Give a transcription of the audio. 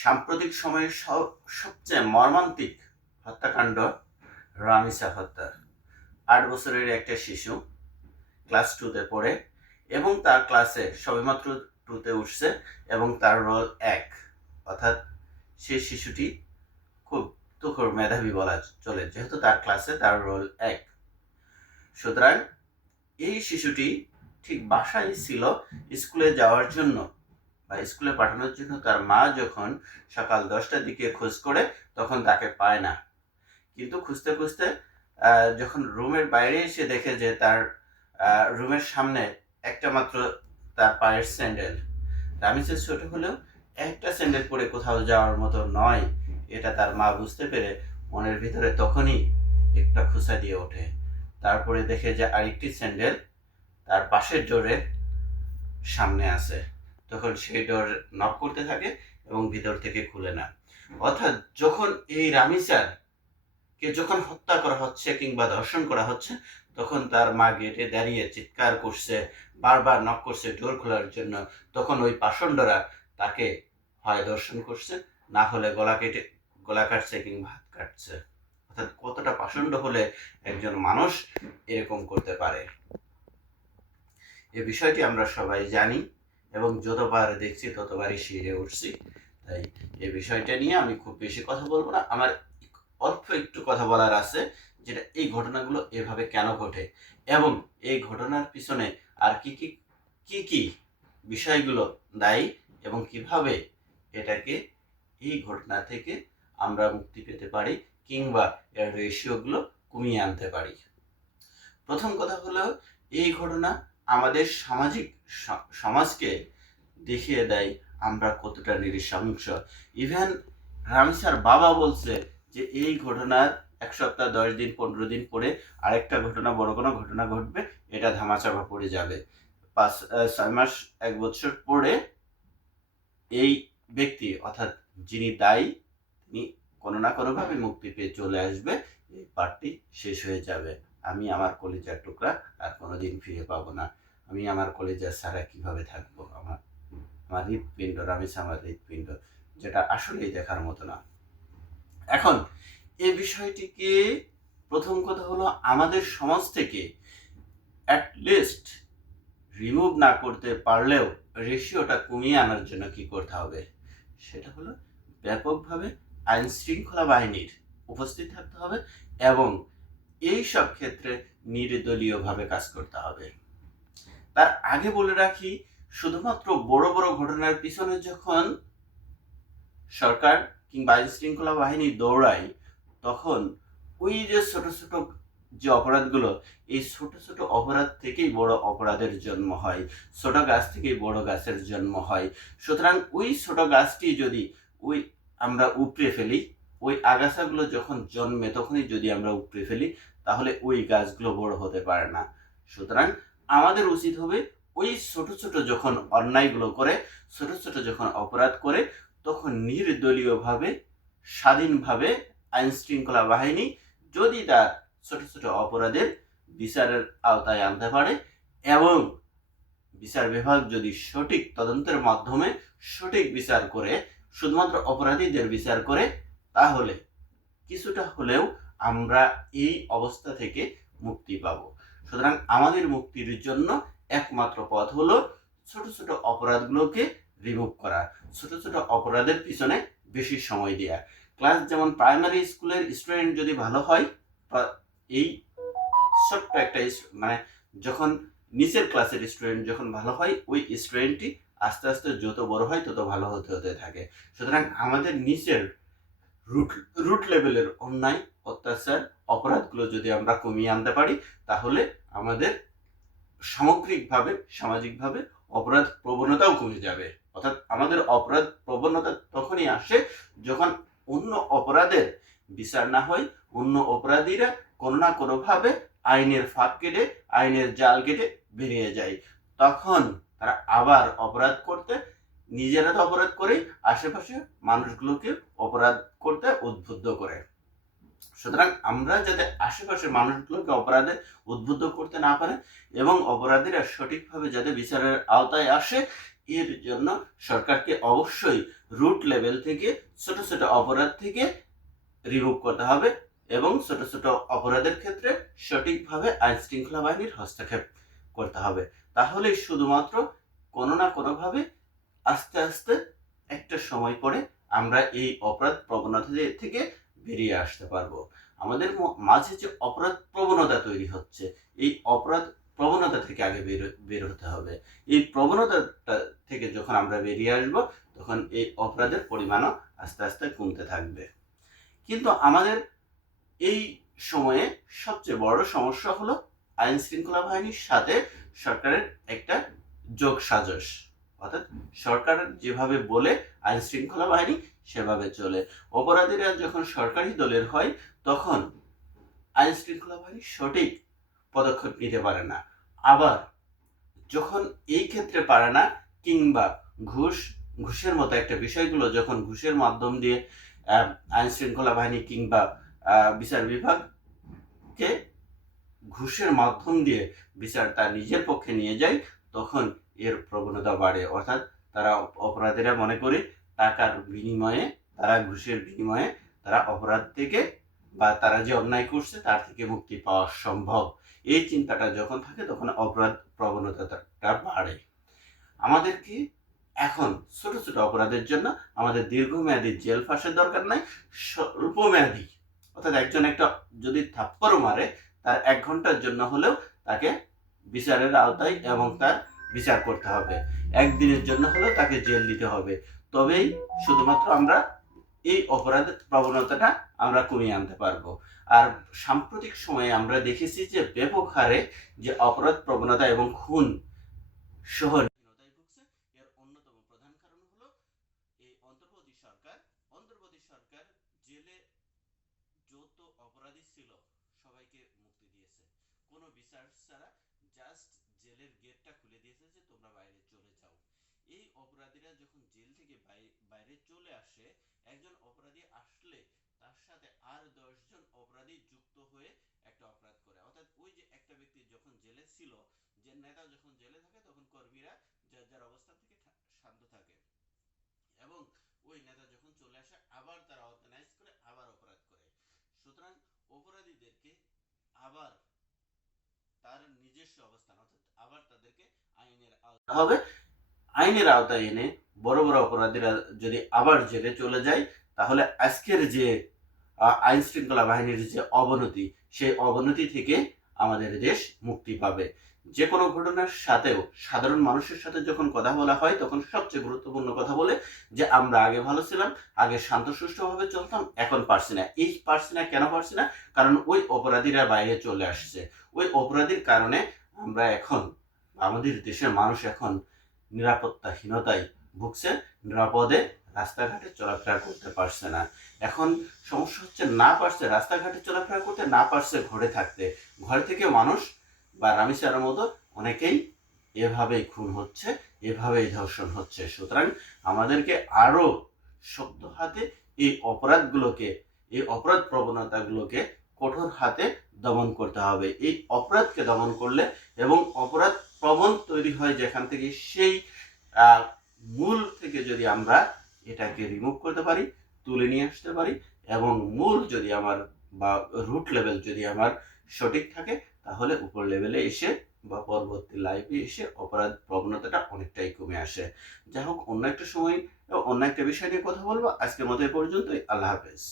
সাম্প্রতিক সময়ের সবচেয়ে মর্মান্তিক হত্যাকাণ্ড রামিসা হত্যা। 8 বছরের একটা শিশু ক্লাস 2-তে পড়ে এবং তার ক্লাসে সবেমাত্র 2-তে উঠছে এবং তার রোল 1, অর্থাৎ সেই শিশুটি খুব তুখোড় মেধাবী বলা চলে, যেহেতু তার ক্লাসে তার রোল 1। সুতরাং এই শিশুটি ঠিক বাসায় ছিল স্কুলে যাওয়ার জন্য বা স্কুলে পাঠানোর জন্য। তার মা যখন সকাল 10টার দিকে খোঁজ করে তখন তাকে পায় না, কিন্তু খুঁজতে খুঁজতে যখন রুমের বাইরে এসে দেখে যে তার রুমের সামনে একটা মাত্র তার পায়ের স্যান্ডেল। রামিসের ছোট হলেও একটা স্যান্ডেল পরে কোথাও যাওয়ার মতো নয়, এটা তার মা বুঝতে পেরে মনের ভিতরে তখনই একটা খুঁচা দিয়ে ওঠে। তারপরে দেখে যে আরেকটি স্যান্ডেল তার পাশের ডোরের সামনে আছে। তখন সেই ডোর নক করতে থাকে এবং ভিতর থেকে খুলে না। অর্থাৎ যখন এই রামিসার কে যখন হত্যা করা হচ্ছে কিংবা ধর্ষণ করা হচ্ছে, তখন তার মা গেটে দাঁড়িয়ে চিৎকার করছে, বারবার নক করছে ডোর খোলার জন্য। তখন ওই পাষণ্ডরা তাকে হয় ধর্ষণ করছে, না হলে গলা কাটছে কিংবা হাত কাটছে। অর্থাৎ কতটা পাষণ্ড হলে একজন মানুষ এরকম করতে পারে, এ বিষয়টি আমরা সবাই জানি এবং যতবার দেখছি ততবারই শিহরে উঠছি। তাই এই বিষয়টা নিয়ে আমি খুব বেশি কথা বলবো না, আমার অল্প একটু কথা বলার আছে, যেটা এই ঘটনাগুলো এভাবে কেন ঘটে এবং এই ঘটনার পিছনে আর কি কি কি কি বিষয়গুলো দায়ী এবং কিভাবে এটাকে এই ঘটনা থেকে আমরা মুক্তি পেতে পারি কিংবা এর রেশিওগুলো কমিয়ে আনতে পারি। প্রথম কথা হলো, এই ঘটনা আমাদের সমাজকে দেখিয়ে দেয় আমরা কতটা নৃশংস। ইভেন রামিসার বাবা বলছে যে এই ঘটনার 1 সপ্তাহ, 10 দিন, 15 দিন পরে আরেকটা ঘটনা, বড় কোনো ঘটনা ঘটবে, এটা ধামাচাপা পড়ে যাবে। 6 মাস, 1 বছর পরে এই ব্যক্তি, অর্থাৎ যিনি দায়ী, তিনি কোনো না কোনোভাবে মুক্তি পেয়ে চলে আসবে, এই পার্টটি শেষ হয়ে যাবে। আমি আমার কলিজার টুকরা আর কোনোদিন ফিরে পাবো না। আমি আমার কলিজা ছাড়া কিভাবে থাকবো? আমার হৃৎপিণ্ড, রামিসা আমার হৃৎপিণ্ড, যেটা আসলেই দেখার মতো না। এখন এই বিষয়টিকে, প্রথম কথা হলো, আমাদের সমাজ থেকে অ্যাটলিস্ট রিমুভ না করতে পারলেও রেশিওটা কমিয়ে আনার জন্য কি করতে হবে, সেটা হলো ব্যাপকভাবে আইন শৃঙ্খলা বাহিনীর উপস্থিত থাকতে হবে এবং এই সব ক্ষেত্রে নির্দলীয়ভাবে কাজ করতে হবে। তার আগে বলে রাখি, শুধুমাত্র বড় বড় ঘটনার পিছনে যখন সরকার কিংবা আইন শৃঙ্খলা বাহিনী দৌড়ায়, তখন ওই যে ছোট ছোট যে অপরাধগুলো, এই ছোট ছোট অপরাধ থেকেই বড় অপরাধের জন্ম হয়, ছোট গাছ থেকেই বড় গাছের জন্ম হয়। সুতরাং ওই ছোট গাছটি যদি আমরা উপড়ে ফেলি, ওই আগাছাগুলো যখন জন্মে তখনই যদি আমরা উপড়ে ফেলি, তাহলে ওই গাছগুলো বড় হতে পারে না। সুতরাং আমাদের উচিত হবে ওই ছোট ছোট যখন অন্যায়গুলো করে, ছোট ছোট যখন অপরাধ করে, তখন নির্দলীয়ভাবে, স্বাধীনভাবে আইন শৃঙ্খলা বাহিনী যদি তার ছোট ছোট অপরাধের বিচারের আওতায় আনতে পারে এবং বিচার বিভাগ যদি সঠিক তদন্তের মাধ্যমে সঠিক বিচার করে, শুধুমাত্র অপরাধীদের বিচার করে, তাহলে কিছুটা হলেও আমরা এই অবস্থা থেকে মুক্তি পাব। সুতরাং আমাদের মুক্তির জন্য একমাত্র পথ হলো ছোট ছোট অপরাধগুলোকে রিমুভ করা, ছোট ছোট অপরাধের পিছনে বেশি সময় দেওয়া। ক্লাস যেমন প্রাইমারি স্কুলের স্টুডেন্ট যদি ভালো হয়, এই ছোট্ট একটা যখন নিচের ক্লাসের স্টুডেন্ট যখন ভালো হয়, ওই স্টুডেন্টটি আস্তে আস্তে যত বড় হয় তত ভালো হতে হতে থাকে। সুতরাং আমাদের নিচের রুট লেভেলের অন্যায়, অত্যাচার, অপরাধগুলো যদি আমরা কমিয়ে আনতে পারি, তাহলে আমাদের সামগ্রিকভাবে, সামাজিকভাবে অপরাধ প্রবণতাও কমে যাবে। অর্থাৎ আমাদের অপরাধ প্রবণতা তখনই আসে যখন অন্য অপরাধের বিচার না হয়, অন্য অপরাধীরা কোনো না কোনোভাবে আইনের ফাঁক কেটে, আইনের জাল কেটে বেরিয়ে যায়। তখন তারা আবার অপরাধ করতে, নিজেরা তো অপরাধ করে, আশেপাশে মানুষগুলোকে অপরাধ করতে উদ্বুদ্ধ করে। সুতরাং আমরা যাতে আশেপাশের মানুষগুলোকে অপরাধে উদ্বুদ্ধ করতে না পারে এবং অপরাধীরা সঠিকভাবে যাতে বিচারের আওতায় আসে, এর জন্য সরকারকে অবশ্যই রুট লেভেল থেকে ছোট ছোট অপরাধ থেকে রিমুভ করতে হবে এবং ছোট ছোট অপরাধের ক্ষেত্রে সঠিকভাবে আইন শৃঙ্খলা বাহিনীর হস্তক্ষেপ করতে হবে। তাহলেই শুধুমাত্র কোনো না কোনোভাবে আস্তে আস্তে একটা সময় পরে আমরা এই অপরাধ প্রবণতা থেকে বেরিয়ে আসতে পারবো। আমাদের মাঝে যে অপরাধ প্রবণতা তৈরি হচ্ছে, এই অপরাধ প্রবণতা থেকে আগে বের হতে হবে। এই প্রবণতাটা থেকে যখন আমরা বেরিয়ে আসবো, তখন এই অপরাধের পরিমাণও আস্তে আস্তে কমতে থাকবে। কিন্তু আমাদের এই সময়ে সবচেয়ে বড় সমস্যা হলো আইন শৃঙ্খলা বাহিনীর সাথে সরকারের একটা যোগ সাজস। অর্থাৎ সরকার যেভাবে বলে আইন শৃঙ্খলা বাহিনী সেভাবে চলে। অপরাধীরা যখন সরকারি দলের হয়, তখন আইন শৃঙ্খলা বাহিনী সঠিক পদক্ষেপ নিতে পারে না। আবার যখন এই ক্ষেত্রে পারে না, কিংবা ঘুষের মতো একটা বিষয়গুলো যখন ঘুষের মাধ্যম দিয়ে আইন শৃঙ্খলা বাহিনী কিংবা বিচার বিভাগকে ঘুষের মাধ্যম দিয়ে বিচার তার নিজের পক্ষে নিয়ে যায়, তখন এর প্রবণতা বাড়ে। অর্থাৎ তারা অপরাধীরা মনে করে টাকার বিনিময়ে, তারা ঘুষের বিনিময়ে তারা অপরাধ থেকে বা তারা যে অন্যায় করছে তার থেকে মুক্তি পাওয়া সম্ভব। এই চিন্তাটা যখন থাকে তখন অপরাধ প্রবণতাটা বাড়ে। আমাদেরকে এখন ছোট ছোট অপরাধের জন্য আমাদের দীর্ঘমেয়াদী জেল ফাঁসের দরকার নাই, স্বল্পমেয়াদী, অর্থাৎ একজন একটা যদি থাপ্পড় মারে, তার 1 ঘন্টার জন্য হলেও তাকে বিচারের আওতায় এবং তার বিচার করতে হবে। 1 দিনের জন্য হলেও তাকে জেল দিতে হবে। তবেই শুধুমাত্র আমরা এই অপরাধ প্রবণতাটা আমরা কমিয়ে আনতে পারবো। আর সাম্প্রতিক সময়ে আমরা দেখেছি যে ব্যাপক হারে যে অপরাধ প্রবণতা এবং খুন সহ ভুগছে, এর অন্যতম প্রধান কারণ হলো এই অন্তর্বর্তী সরকার জেলে যত অপরাধী ছিল সবাইকে মুক্তি দিয়েছে, কোনো বিচার ছাড়া। জাস্ট জেলের গেটটা খুলে দিয়েছে যে তোমরা বাইরে চলে যাও। এই অপরাধীরা যখন জেল থেকে বাইরে চলে আসে, একজন অপরাধী আসলে তার সাথে আর 10 জন অপরাধী যুক্ত হয়ে একটা অপরাধ করে। অর্থাৎ ওই যে একটা ব্যক্তি যখন জেলে ছিল, যে নেতা যখন জেলে থাকে, তখন কর্মীরা যার যার অবস্থান থেকে শান্ত থাকে, এবং ওই নেতা যখন চলে আসে আবার তারা অর্গানাইজ করে আবার অপরাধ করে। সুতরাং অপরাধীদেরকে আবার তার নিজস্ব অবস্থান, অর্থাৎ আবার তাদেরকে আইনের আওতায় হবে। আইনের আওতায় এনে বড় বড় অপরাধীরা যদি আবার জেলে চলে যায়, তাহলে আজকের যে আইন শৃঙ্খলা বাহিনীর যে অবনতি, সেই অবনতি থেকে আমাদের দেশ মুক্তি পাবে। যে কোনো ঘটনার সাথেও সাধারণ মানুষের সাথে যখন কথা বলা হয়, তখন সবচেয়ে গুরুত্বপূর্ণ কথা বলে যে আমরা আগে ভালো ছিলাম, আগে শান্তশিষ্টভাবে চলতাম, এখন পারছি না। এই পারছি না কেন পারছি না? কারণ ওই অপরাধীরা বাইরে চলে আসছে। ওই অপরাধীর কারণে আমরা এখন, আমাদের দেশের মানুষ এখন নিরাপত্তাহীনতায় ভুগছে, নিরাপদে রাস্তাঘাটে চলাফেরা করতে পারছে না। এখন সমস্যা হচ্ছে না পারছে রাস্তাঘাটে চলাফেরা করতে, না পারছে ঘরে থাকতে। ঘরে থেকে মানুষ বা রামিসার মতো অনেকেই এভাবেই খুন হচ্ছে, এভাবেই ধর্ষণ হচ্ছে। সুতরাং আমাদেরকে আরো শক্ত হাতে এই অপরাধগুলোকে, এই অপরাধ প্রবণতাগুলোকে কঠোর হাতে দমন করতে হবে। এই অপরাধকে দমন করলে এবং অপরাধ প্রবণ তৈরি হয় যেখান থেকে, সেই মূল থেকে যদি আমরা এটাকে রিমুভ করতে পারি, তুলে নিয়ে আসতে পারি, এবং মূল যদি আমার বা রুট লেভেল যদি আমার সঠিক থাকে, তাহলে উপর লেভেলে এসে বা পরবর্তী লাইফে এসে অপরাধ প্রবণতাটা অনেকটাই কমে আসে। যাই হোক, অন্য একটা সময় অন্য একটা বিষয় নিয়ে কথা বলবো। আজকের মতো এ পর্যন্তই। আল্লাহ হাফেজ।